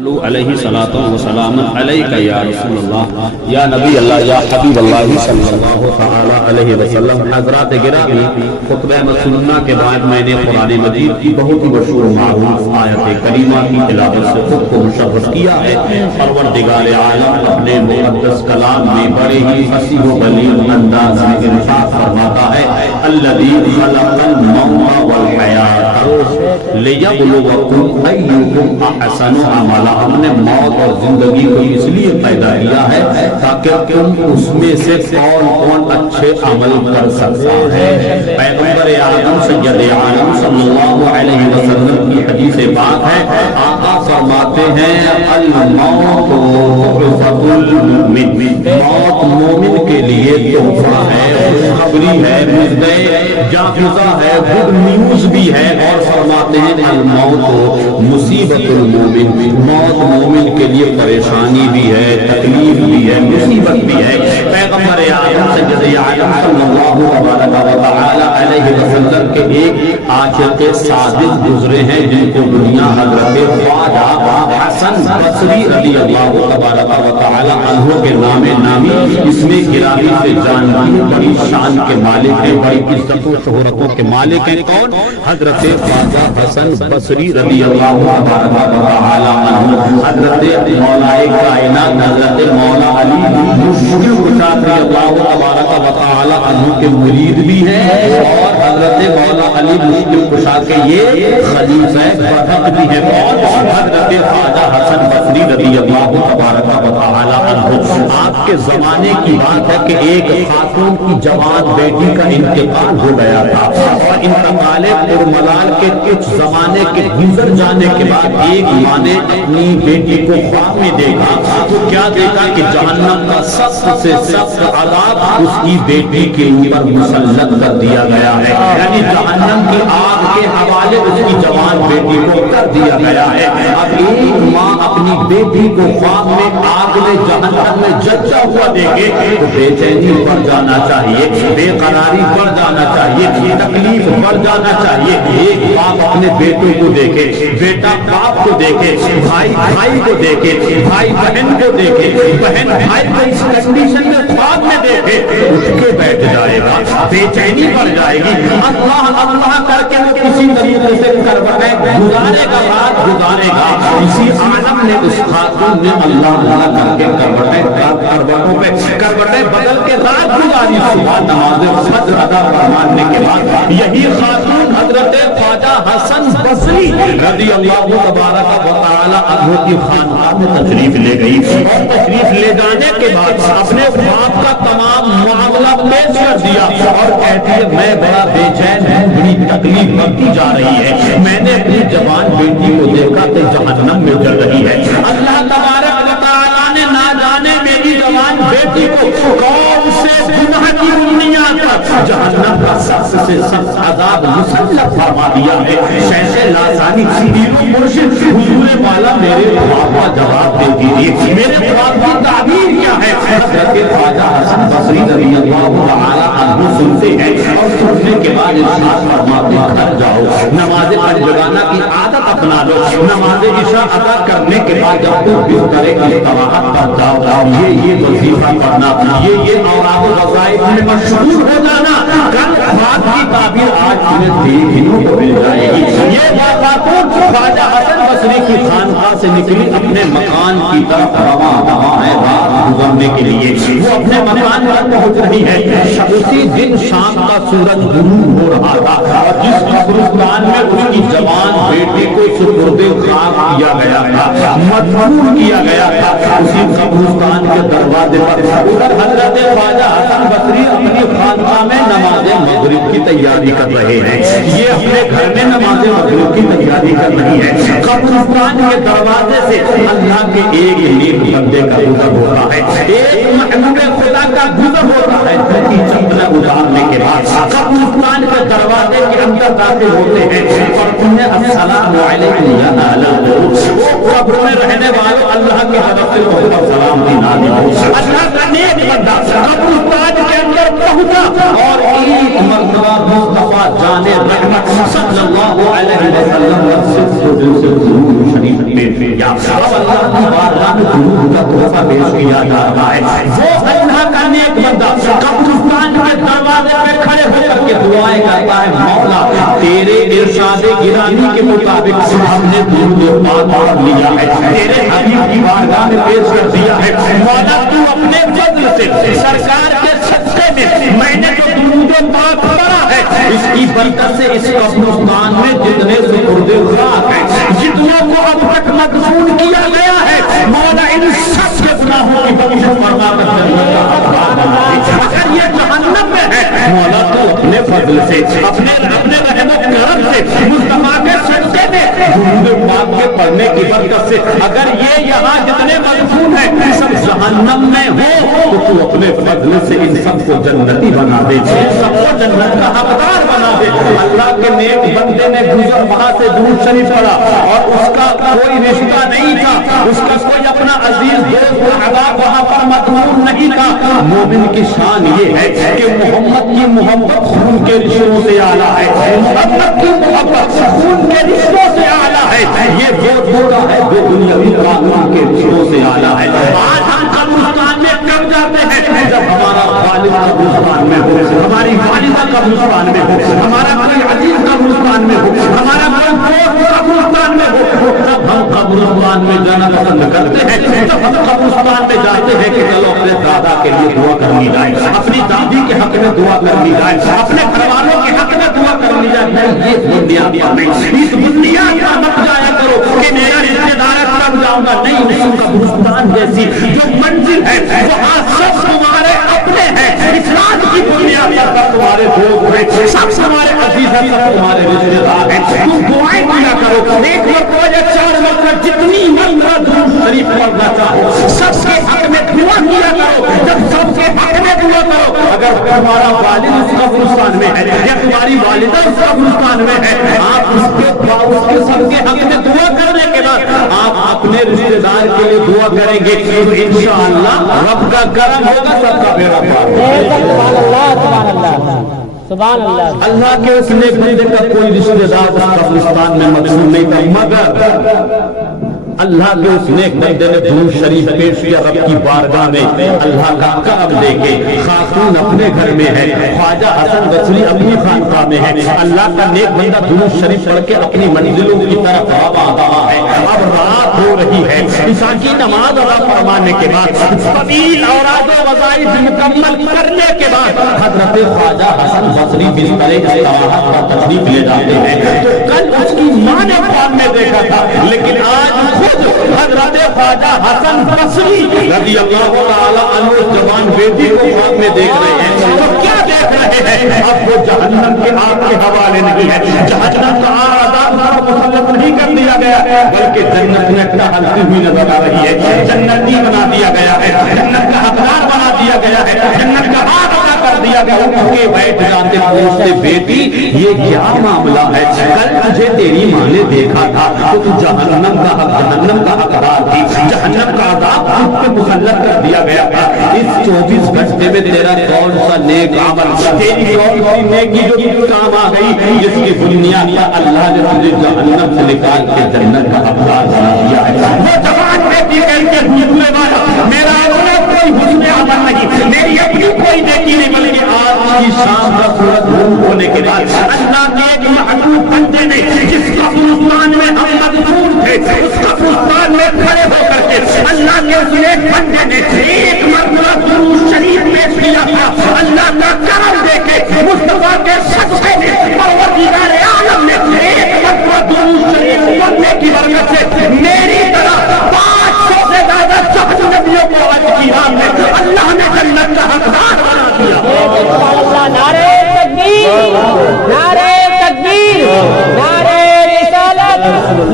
علیہ صلاۃ و سلام علیک یا رسول اللہ یا نبی اللہ یا حبیب اللہ صلی اللہ تعالی علیہ وسلم۔ حضرات گرامی، خطبہ مسنونہ کے بعد میں نے قرآن مجید کی بہت ہی مشہور و معروف آیت کریمہ کی تلاوت سے خود کو مشرف کیا ہے۔ پروردگار عالم اپنے مقدس کلام میں بڑے ہی فصیح و بلیغ انداز میں ارشاد فرماتا ہے، الذی خلق الموت والحیاۃ لیبلوکم ایکم احسن عملا۔ ہم نے موت اور زندگی کو اس لیے پیدا کیا ہے تاکہ تم اس میں سے کون کون اچھے عمل کر سکتا ہے۔ پیغمبر اعظم سید عالم صلی اللہ علیہ وسلم کی حدیث پاک ہے، آقا فرماتے ہیں الموت تحفۃ المؤمن، موت مومن کے لیے تحفہ ہے، خوشخبری ہے، مزدے جافزہ ہے، گڈ نیوز بھی ہے۔ اور فرماتے ہیں الموت مصیبت المؤمن، موت مومن کے لیے پریشانی بھی ہے، تکلیف بھی ہے، مصیبت بھی ہے۔ پیغمبر اعظم سید عالم صلی اللہ علیہ وسلم کے ایک عاشق صادق گزرے ہیں جن کو دنیا حضرت خواجہ حسن بصری رضی اللہ تبارک و تعالی عنہ کے نام نامی اس میں گرامی سے جانتی، بڑی شان کے مالک ہیں، بڑی عزت و شہرتوں کے مالک ہیں۔ کون؟ حضرت خواجہ حسن بصری رضی اللہ تبارک و تعالی عنہ، حضرت مولا کائنات حضرت مولا علی مشکل کشا رضی اللہ تبارک و تعالی عنہ کے مرید بھی ہیں، اور حضرت مولا علی مشکل کشا کے یہ خلیفہ برحق بھی ہیں۔ اور حضرت خواجہ حسن بصری رضی اللہ تبارک و تعالی عنہ، آپ کے زمانے کی بات ہے کہ ایک خاتون کی جوان بیٹی کا انتقال ہو گیا تھا، اور انتقال پرملال کے کچھ زمانے کے گزر جانے کے بعد ایک ماں نے اپنی بیٹی کو خواب میں دیکھا تو کیا دیکھا کہ جہنم کا سخت سے سخت عذاب اس کی بیٹی کے اوپر مسلط کر دیا گیا ہے، یعنی جہنم کی آگ کے حوالے اس کی جوان بیٹی کو کر دیا گیا ہے۔ اب ایک ماں اپنی بیٹی کو خواب میں آگ میں جہنم میں جلتا ہوا دیکھے تو بے چینی بڑھ جانا چاہیے، بے قراری بڑھ جانا چاہیے، تکلیف بڑھ جانا چاہیے۔ ایک باپ اپنے بیٹوں کو دیکھے، بیٹا باپ کو دیکھے، بھائی بھائی کو دیکھے، بھائی بہن کو دیکھے، بہن بھائی کو اس کنڈیشن میں خواب میں دیکھے، اٹھ کے بیٹھ جائے گا، بے چینی بڑھ جائے گی، اللہ اللہ کر کے وہ کسی طریقے سے کروٹیں گزارے گا، رات گزارے گا۔ اسی عالم نے اس خاتون نے اللہ اللہ کر کے کروٹیں بدل کے رات گزاری، صبح نماز فجر ادا فرمانے کے بعد یہی خاتون حضرت خواجہ حسن بصری رضی اللہ تبارک و تعالی عنہ کی خانقاہ میں تشریف لے گئی، اور تشریف لے جانے کے بعد اپنے باپ کا تمام معاملہ پیش کر دیا، اور کہتی ہے میں بڑا بے چین ہوں، بڑی تکلیف بڑھتی جا رہی ہے، میں نے اپنی جوان بیٹی کو دیکھا کہ جہنم میں جل رہی ہے، اللہ تبارک و تعالی نے نہ جانے میری جوان بیٹی کو کون سے گناہ کی بنیاد پر جہنم کا سخت سے سخت عذاب مسلط فرما دیا ہے۔ شیخ لاسانی مرشد حضور والا میرے خواب کا جواب دے دیجیے، میرے خواب کی تعبیر کیا ہے؟ حضرت خواجہ حسن بصری رضی اللہ تعالی عنہ سنتے ہیں، اور سننے کے بعد ارشاد فرماتے ہیں گھر جاؤ، نماز پنجگانہ کی عادت اپنا لو، نماز عشاء ادا کرنے کے بعد جب تو بستر استراحت پر جاؤ، یہ وظیفہ پڑھنا، یہ اوراق و وظائف میں مشغول ہو جانا، کل خواب کی تعبیر آج تمہیں دیکھنے کو مل جائے گی۔ یہ بات خواجہ حسن بصری کی خانقاہ سے نکلی، اپنے مکان کی طرف رواں ہے رات گزرنے کے لیے، وہ اپنے مکان پر پہنچ رہی ہے۔ اسی دن شام کا سورج غروب ہو رہا تھا، اور جس قبرستان میں اس کی جوان بیٹی کو سپرد خاک کیا گیا تھا، مدفون کیا گیا تھا، اسی قبرستان کے دروازے پر ادھر حضرت خواجہ حسن بصری اپنی خانقاہ میں نماز مغرب کی تیاری کر رہے ہیں، یہ اپنے گھر میں نماز مغرب کی تیاری کر رہی ہے۔ قبرستان کے دروازے سے اللہ کے ایک نیک بندے کا گزر ہوتا ہے، ایک محبوب خدا کا گزر ہوتا ہے، کی چپل اتارنے کے بعد قبرستان کے دروازے کے اندر داخل ہوتے ہیں، اور انہیں السلام علیکم یا اہل القبور، وہ قبر میں رہنے والوں اللہ کی طرف سے بہت سلام کی نازل ہو۔ اللہ کا نیک بندہ قبرستان کے اندر پہنچا، اور ایک مرتبہ مصطفیٰ جان رحمت صلی اللہ علیہ وسلم سے دل سے درود شریف پیش کیا. اب اللہ کی بارگاہ میں درود کا تحفہ پیش کیا جا رہا ہے. وہ اللہ کا نیک بندہ قبرستان کے دروازے پہ کھڑے ہو کر کے دعائیں کرتا ہے, مولا تیرے ارشاد گرامی کے مطابق ہم نے درود پاک پڑھ لیا ہے, تیرے حبیب کی بارگاہ میں پیش کر دیا ہے. مولا تو اپنے فضل سے سرکار کے صدقے میں نے جو درود پاک پڑھا ہے, اس کی برکت سے اس قبرستان میں جتنے سپرد خاک ہیں, جتنوں کو اب تک مدفون کیا گیا ہے, مولا ان سب کے گناہوں کی بخشش فرما کر جنت کا حقدار بنا دے. اگر یہ جہنم میں ہے, مولا تو اپنے فضل سے اپنے رحم و کرم سے مصطفیٰ کے صدقے میں درود پاک کے پڑھنے کی برکت سے اگر یہ یہاں جتنے مدفون ہیں سب جہنم میں ہو تو تو اپنے فضل سے ان سب کو جنتی بنا دے, سب کو جنت کا حقدار بنا دے. اللہ کے نیک بندے نے گزر وہاں سے درود شریف پڑھا اور اس کا کوئی رشتہ نہیں تھا, اس کا کوئی اپنا عزیز دوست احباب وہاں پر مدفون نہیں تھا. مومن کی شان یہ ہے کہ محمد کی محبت خون کے رشتوں سے اعلیٰ ہے, محمد کی محبت خون کے رشتوں سے اعلیٰ ہے. یہ وہ ہوتا ہے جو دنیاوی قانون کے رشتوں سے اعلیٰ ہے. آج ہم قبرستان میں کب جاتے ہیں جب ہمارا والد قبرستان میں ہو, ہماری والدہ قبرستان میں ہو, ہمارا کوئی عزیز قبرستان میں ہو, ہمارا کوئی دوست قبرستان میں ہو, تب ہم قبرستان میں جانا پسند کرتے ہیں. جب ہم قبرستان میں جاتے ہیں کہ چلو اپنے دادا کے لیے دعا کر لی جائے, اپنی دادی کے حق میں دعا کر لی جائے, اپنے گھر والوں کے حق میں دعا کر لی جائے. نہیں, یہ بنیاد نہیں, اس بنیاد پر مت جایا کرو کہ میرا رشتے دار کب جاؤں گا. نہیں, قبرستان جیسی جو منزل ہے وہاں سب تمہارے اپنے ہیں. اسلام کی بنیاد پر تمہارے دوست ہیں, سب تمہارے عزیز ہیں, سب تمہارے رشتے دار ہیں. تم دعائیں کیا کرو, ایک مرتبہ یا 4 مرتبہ جتنی مرتبہ درود شریف پڑھنا چاہو سب کے حق میں دعا کیا کرو. جب سب کے حق میں دعا کرو, اگر تمہارا والد اس قبرستان میں ہے یا تمہاری والدہ اس قبرستان میں ہے, آپ اس کے سب کے حق میں دعا کرنے کے بعد آپ اپنے رشتے دار کے لیے دعا کریں گے تو انشاءاللہ رب کا کرم ہوگا, سب کا بیڑا پار ہوگا. سبحان اللہ. اللہ کے اس نیک بندے کا کوئی رشتے دار قبرستان میں مدفون نہیں تھا, مگر اللہ کے اس نیک بندے نے درود شریف پیش کیا رب کی بارگاہ میں. اللہ کا کرم دے کے خاتون اپنے گھر میں ہے, خواجہ حسن بصری اپنی خانقاہ میں ہے. اللہ کا نیک بندہ درود شریف پڑھ کے اپنی منزلوں کی طرف رہا ہے. اب رات ہو رہی ہے, عشاء کی نماز ادا فرمانے کے بعد طویل اوراد و وظائف مکمل کرنے کے بعد حضرت خواجہ حسن بصری بستر استراحت پر تشریف لے جاتے ہیں. تو کل اس کی ماں نے خواب میں دیکھا تھا, لیکن آج حضرت خواجہ حسن بصری رضی اللہ تعالی عنہ جوان بیٹی کو خواب میں دیکھ رہے ہیں. تو کیا دیکھ رہے ہیں؟ اب وہ جہنم کے آگ کے حوالے نہیں ہے, جہنم کا عذاب مسلط نہیں کر دیا گیا, بلکہ جنت میں ٹہلتی ہوئی نظر آ رہی ہے. جنتی بنا دیا گیا ہے, جنت کا حقدار بنا دیا گیا ہے, جنت کا حق ادا کر دیا گیا. کہ بیٹھ جاتے پوچھتے, بیٹی یہ کیا معاملہ ہے؟ کل تجھے تیری ماں نے دیکھا تھا تو تو جہنم کا حقدار تھی, جہنم کا عذاب خود پہ مسلط کر دیا گیا تھا. اس 24 گھنٹے میں تیرا کون سا نیک عمل, تیری کون سی نیکی جو کام آ گئی جس کی بنیاد پر اللہ نے تجھے جہنم سے نکال کے جنت کا حقدار بنا دیا ہے؟ وہ جوان بیٹی کہہ کے دوسرے والا میرا اپنا کوئی حسن عمل نہیں, میری اپنی کوئی نیکی نہیں, بلکہ آج کی شام کا سورج غروب ہونے کے بعد اللہ کے ایک محبوب بندے نے جس قبرستان میں ہم مدفون تھے اس قبرستان میں کھڑے ہو کر کے اللہ کے اس ایک بندے نے ایک مرتبہ درود شریف پیش کیا تھا. اللہ کا کرم دے کے مصطفیٰ کے صدقے میں پروردگار عالم نے ایک مرتبہ درود شریف پڑھنے کی برکت سے میری طرح 500 سے زیادہ نبیوں کو آج کی رات میں اللہ نے جنت کا حقدار بنا دیا. نعرے تکبیر, نعرے تکبیر, نعرے رسالت,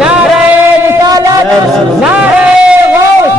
نعرے رسالت, نعرے غوث,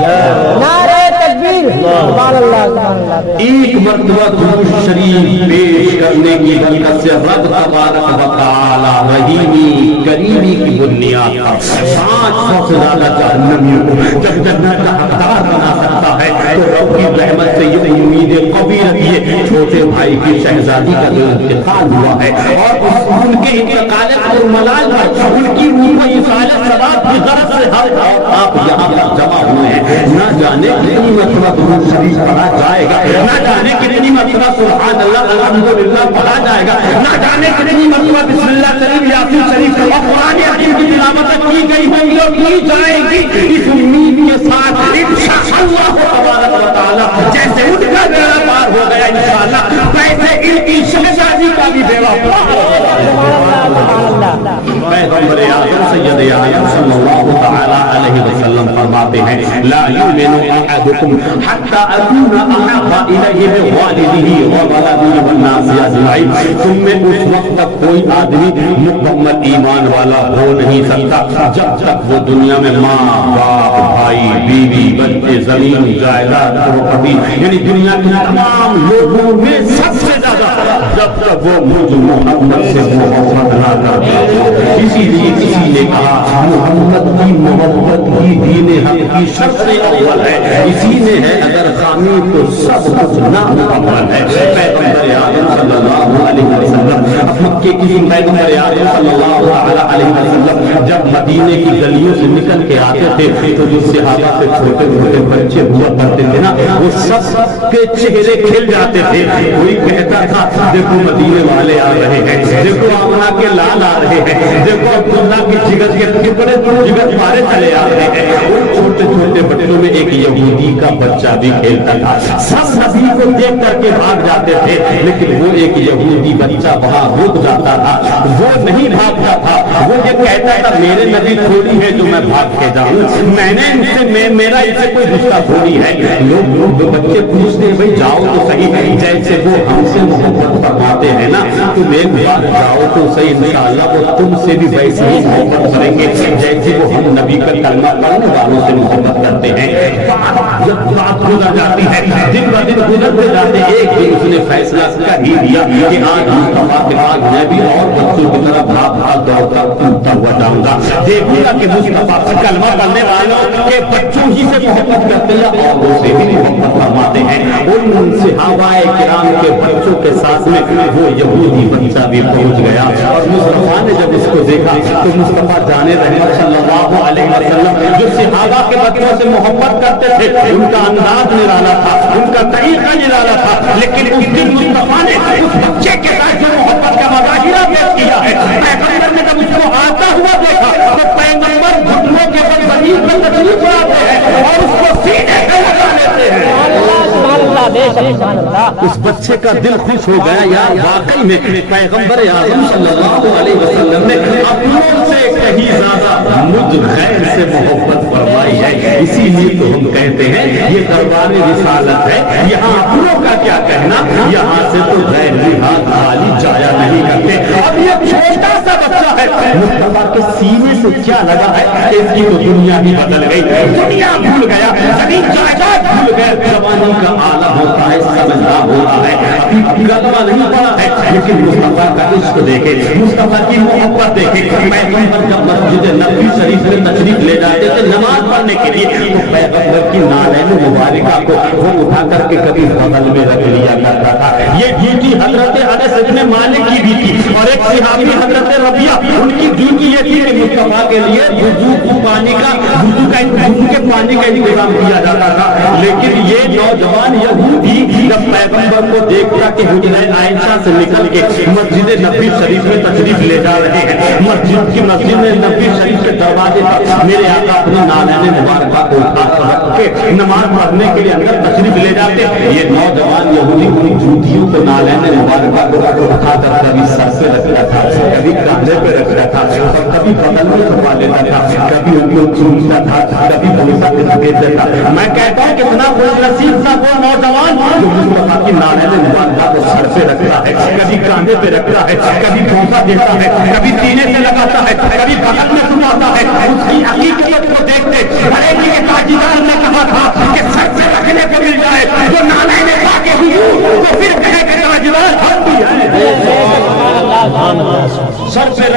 نعرے تکبیر. سبحان اللہ, سبحان اللہ. ایک مرتبہ درود شریف پیش کرنے کی برکت سے رب تبارک و تعالی رحیمی کریمی کی بنیاد پر 500 سے زیادہ جہنمیوں کو جب جنت کا حقدار بنا سکتا ہے تو رب کی رحمت سے یہ امید قوی رکھیے. چھوٹے بھائی کی شہزادی کا جو انتقال ہوا ہے اور اس ان کے انتقال اور ملال پر ان کی روح و اصال ثواب کی غرض سے آپ یہاں پر جمع ہوئے ہیں. نہ جانے کتنی مرتبہ درود شریف پڑھا جائے گا, نہ جانے کتنی مرتبہ سبحان اللہ الحمدللہ پڑھا جائے گا, نہ جانے کتنی مرتبہ بسم اللہ شریف یاسین شریف اور قرآن حکیم کی تلاوت کی گئی ہوگی اور کی جائے گی. اس امید کے ساتھ انشاءاللہ تبارک و تعالی جیسے ان کا بیڑا پار ہو گیا انشاءاللہ ویسے ان کی شہزادی کا بھی بیڑا پار ہو گیا. پیغمبر اعظم سید اعظم صلی اللہ تعالی علیہ وسلم فرماتے ہیں لا یؤمن احدکم حتی اکون احب الیہ من والدہ وولدہ والناس اجمعین. تم میں اس وقت تک کوئی آدمی مکمل ایمان والا ہو نہیں سکتا جب تک وہ دنیا میں ماں باپ بھائی بیوی بچے زمین جائیداد پراپرٹی یعنی دنیا کے تمام لوگوں میں سب سے زیادہ جب تک وہ مجھ محمد سے محبت نہ کرتا. اسی لیے کسی نے کہا محمد کی محبت ہی دین حق کی شرط اول ہے. اسی نے ہے اگر خامی تو سب کچھ نامکمل ہے. پیغمبر اعظم صلی اللہ علیہ وسلم مکے کی پیغمبر اعظم صلی اللہ علیہ وسلم جب مدینے کی گلیوں سے نکل کے آتے تھے تو جو صحابہ سے چھوٹے چھوٹے بچے ہوا کرتے تھے نا وہ سب کے چہرے کھل جاتے تھے. کوئی کہتا تھا دیکھو مدینے والے آ رہے ہیں, دیکھو آمنہ کے لال آ رہے ہیں, دیکھو عبداللہ کی جگر کے ٹکڑے جگر مارے چلے آ رہے ہیں. ان چھوٹے چھوٹے بچوں میں ایک یہودی کا بچہ بھی کھیلتا تھا. سب نبی کو دیکھ کر کے بھاگ جاتے تھے لیکن وہ ایک یہودی بچہ وہاں رک جاتا تھا. وہ نہیں بھاگتا تھا, وہ یہ کہتا تھا میرے نبی تھوڑی ہے جو میں بھاگ کے جاؤں, میں نے ان سے میرا ان سے کوئی رشتہ تھوڑی ہے. لوگ بچے پوچھتے ہیں بھائی جاؤ تو صحیح, جیسے وہ ہم سے محبت فرماتے ہیں نا تم ایک بار جاؤ تو صحیح انشاءاللہ وہ تم سے بھی ویسے ہی محبت کریں گے جیسے وہ ہم نبی کا کلمہ پڑھنے والوں سے محبت کرتے ہیں. جب بات گزر جاتی ہے دن ب دن گزرتے جاتے ایک دن اس نے فیصلہ کر ہی دیا کہ آج مصطفیٰ کے بعد میں بھی اور بچوں کی طرح بھاگ بھاگ دوڑتا کودتا ہوا جاؤں گا, دیکھوں گا کہ مصطفیٰ کلمہ پڑھنے والوں کے بچوں ہی سے محبت کرتے ہیں اور وہ سے بھی محبت فرماتے ہیں. ان صحابہ کرام کے بچوں کے ساتھ میں وہ یہودی بچہ بھی پہنچ گیا اور مصطفیٰ نے جب اس کو دیکھا تو مصطفیٰ جان رحمت صلی اللہ علیہ وسلم جو صحابہ کے بچوں سے محبت کرتے تھے ان کا انداز نرالا تھا, ان کا طریقہ نرالا تھا, لیکن اس دن مصطفیٰ نے اس بچے کے ساتھ جو محبت کا مظاہرہ پیش کیا ہے پیغمبر نے جب اس کو آتا ہوا دیکھا تو پیغمبر گھٹنوں کے بل زمین پر تشریف لاتے ہیں اور اس کو سینے سے لگا لیتے ہیں. اس بچے کا دل خوش ہو گیا یار واقعی میں پیغمبر اعظم صلی اللہ علیہ وسلم نے اپنوں سے کہیں زیادہ مجھ غیر سے محبت فرمائی ہے. اسی لیے تو ہم کہتے ہیں یہ دربار رسالت ہے, یہاں اپنوں کا کیا کہنا, یہاں سے تو غیر بھی ہاتھ خالی جایا نہیں کرتے. اب یہ چھوٹا سا بچہ ہے مصطفیٰ کے سینے سے کیا لگا ہے اس کی تو دنیا ہی بدل گئی, دنیا بھول گیا, زمین جائیداد بھول گیا. زبانی کا آلہ ہوتا ہے, سمجھدار ہوتا ہے, ابھی گلوا نہیں پڑا ہے لیکن مصطفیٰ کا عشق دیکھے, مصطفیٰ کی محبت دیکھے. پیغمبر کا مسجد نبوی شریف میں تشریف لے جاتے تھے نماز پڑھنے کے لیے تو پیغمبر کی نالین مبارکہ کو وہ اٹھا کر کے کبھی بغل میں رکھ لیا کرتا تھا. یہ ڈیوٹی حضرت انس بن مالک کی بھی تھی اور ایک صحابی حضرت ربیعہ ان کی ڈیوٹی یہ تھی کہ مصطفیٰ کے لیے وضو کے پانی کا انتظام کیا جاتا تھا. لیکن یہ نوجوان یہودی جب پیغمبر کو دیکھتا کہ حجرہ عائشہ سے نکل کے مسجد نبوی شریف میں تشریف لے جا رہے ہیں, مسجد نبوی شریف کے دروازے پر میرے آقا اپنی نالین مبارکہ کو اٹھا کر رکھ کے نماز پڑھنے کے لیے اندر تشریف لے جاتے. یہ نوجوان یہودی ان جوتیوں کو نالین مبارکہ کو اٹھا کر کبھی سر پہ رکھتا تھا, کبھی کندھے پہ رکھتا تھا اور کبھی بغل میں رکھوا لیتا تھا, کبھی ان کو چومتا تھا, کبھی بوسہ دیتا تھا. میں کہتا ہوں کتنا خوش نصیب تھا وہ نوجوان جو مصطفیٰ کی نالین مبارکہ کو سر پہ رکھتا ہے, کبھی کاندھے پہ رکھتا ہے, کبھی بوسہ دیتا ہے, کبھی سینے سے لگاتا ہے, کبھی بغل میں سناتا ہے. اس کی حقیقت کو دیکھتے بڑے جی کے تاجدار نے کہا تھا کہ سر سے رکھنے کو مل جائے جو نالین پاک حضور تو پھر کہے کہ تاجدار ہم بھی ہیں. سر پہ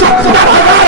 70,000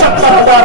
70,000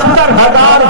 70,000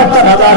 70,000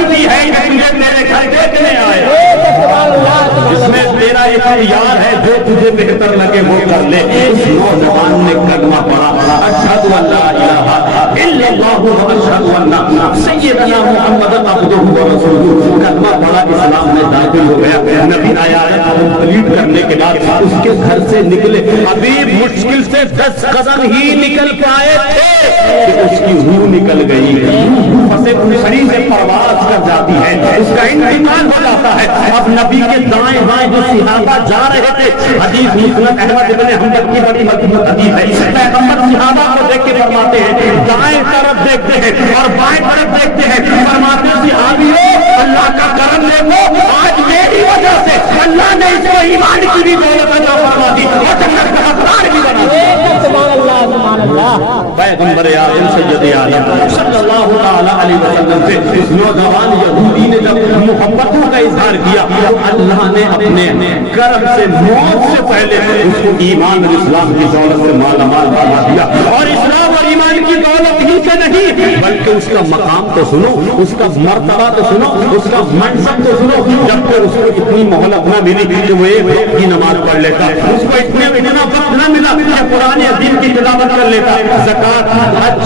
بیوی ہے تجھے میرے گھر دیکھنے آئے، اس میں تیرا اختیار ہے، جو تجھے بہتر لگے وہ کر لے۔ اس نوجوان نے کلمہ پڑھا، اشہد ان لا الہ الا اللہ و اشہد ان سیدنا محمد عبدہ و رسولہ، کلمہ پڑھا، اسلام میں داخل ہو گیا۔ نبی آیا کمپلیٹ کرنے کے بعد اس کے گھر سے نکلے، ابھی مشکل سے 10 قدم ہی نکل پائے تھے کہ اس کی روح نکل گئی، شریر سے پرواز کر جاتی ہے، اس کا انتقال ہو جاتا ہے۔ اب نبی کے دائیں بائیں جو صحابہ جا رہے تھے، حدیث مسند احمد ابن حنبل کی بڑی مضبوط حدیث ہے، پیغمبر صحابہ کو دیکھ کے فرماتے ہیں، دائیں طرف دیکھتے ہیں اور بائیں طرف دیکھتے ہیں، فرماتے ہیں صحابیوں اللہ کا کرم دیکھو، آج میری وجہ سے اللہ نے اس کو ایمان کی بھی دولت عطا فرما دی اور جنت کا حقدار بھی بنا دیا۔ سبحان اللہ سبحان اللہ۔ پیغمبر اعظم سید عالم صلی اللہ تعالی علیہ وسلم سے اس نوجوان یہودی نے جب محبتوں کا اظہار کیا، اللہ نے اپنے کرم سے موت سے پہلے اس کو ایمان اور اسلام کی دولت سے مالا مال بنا دیا۔ اور اسلام اور ایمان کی دولت ہی سے نہیں بلکہ اس کا مقام تو سنو، اس کا مرتبہ تو سنو، اس کا منصب تو سنو۔ جب کہ اس کو اتنی مہلت نہ ملی کہ وہ ایک وقت کی نماز پڑھ لیتا، اس کو اتنا وقت نہ ملا کہ قرآن عظیم کی تلاوت کر لیتا، زکات،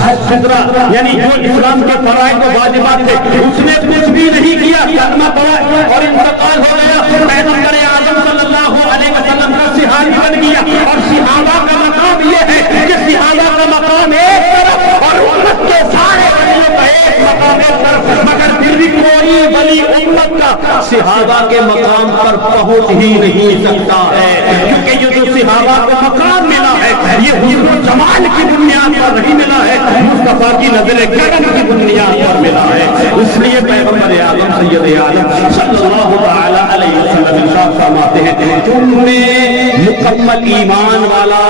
حج، فطرہ یعنی جو اسلام کے فرائض و واجبات تھے اس نے کچھ بھی نہیں کیا، کلمہ پڑھا اور انتقال ہو گیا۔ پیغمبر اعظم صلی اللہ علیہ وسلم کا صحابی بن گیا۔ اور صحابہ کا مقام یہ ہے کہ صحابہ کا مقام ایک طرف اور امت کے سارے ولیوں کا ایک مقام ایک طرف، مگر پھر بھی کوئی ولی امت کا صحابہ کے مقام پر پہنچ ہی نہیں سکتا ہے، کیونکہ یہ جو صحابہ کو مقام ملا ہے یہ حسن و جمال کی بنیاد پر نہیں ملا ہے، مصطفیٰ کی نظر کرم کی بنیاد پر ملا ہے۔ اس لیے پیغمبر اعظم سید عالم صلی اللہ تعالی علیہ وسلم ارشاد فرماتے ہیں، تم میں مکمل ایمان والا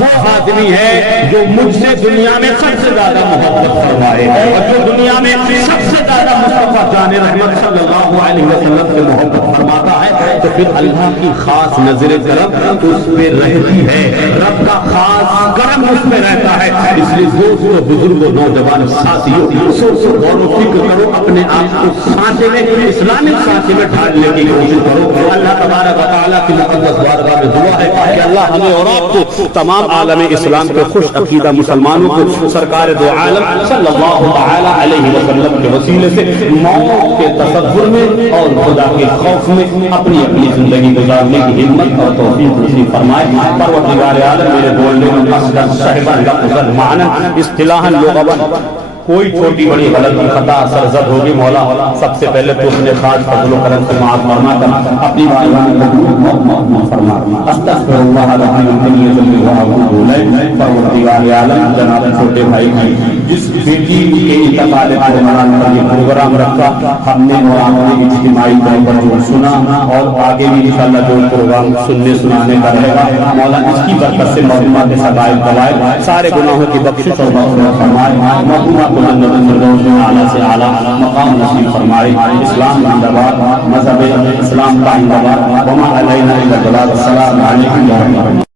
وہ آدمی ہے جو مجھ سے دنیا میں سب سے زیادہ محبت فرمائے، اور جو دنیا میں سب سے زیادہ مصطفیٰ جان رحمت صلی اللہ علیہ وسلم سے محبت فرماتا ہے تو پھر اللہ کی خاص نظر کرم اس پہ رہتی ہے، رب کا خاص کرم اس پہ رہتا ہے۔ اس لیے دوستوں، بزرگوں، نوجوان ساتھیوں، غور و فکر کرو، اپنے آپ کو سانچے میں، اسلامک سانچے میں ڈھالنے کی کوشش کرو۔ اللہ تبارک و تعالیٰ کی مقدس بارگاہ میں دعا ہے کہ اللہ ہمیں اور آپ کو، تمام عالم اسلام کے خوش عقیدہ مسلمانوں کو سرکار دو عالم صلی اللہ تعالی علیہ وسلم کے وسیلے سے موت کے تصور میں اور خدا کے خوف میں اپنی اپنی زندگی گزارنے کی ہمت اور توفیق نصیب فرمائے۔ پروردگار عالم میرے بولنے میں مقصد صاحبہ لفظ معنی اصطلاحاً لغوی کوئی چھوٹی بڑی غلطی خطا سرزد ہوگی، مولا سب سے پہلے تو اپنے خاص فضل و کرم سے معاف فرما کر اپنی معلوم فرما۔ استغفر اللہ العظیم الجلیل الذی هو غفور رحیم۔ پروردگار عالم جناب چھوٹے بھائی کی جس بیٹی کے انتقال پر منانے کا یہ پروگرام رکھا، ہم نے اور آپ نے اجتماعی طور پر جو سنا اور آگے بھی انشاءاللہ جو پروگرام سننے سنانے کا رہے گا، مولا اس کی برکت سے معلومات سبائل قوائد سارے گناہوں کی بخشش اور مغفرت فرمائے، محبوبہ جنت الفردوس میں اعلیٰ سے اعلیٰ مقام نصیب فرمائے۔ اسلام زندہ باد، مذہب اسلام زندہ باد، وما علینا الا البلاغ۔ السلام علیکم ورحمۃ اللہ۔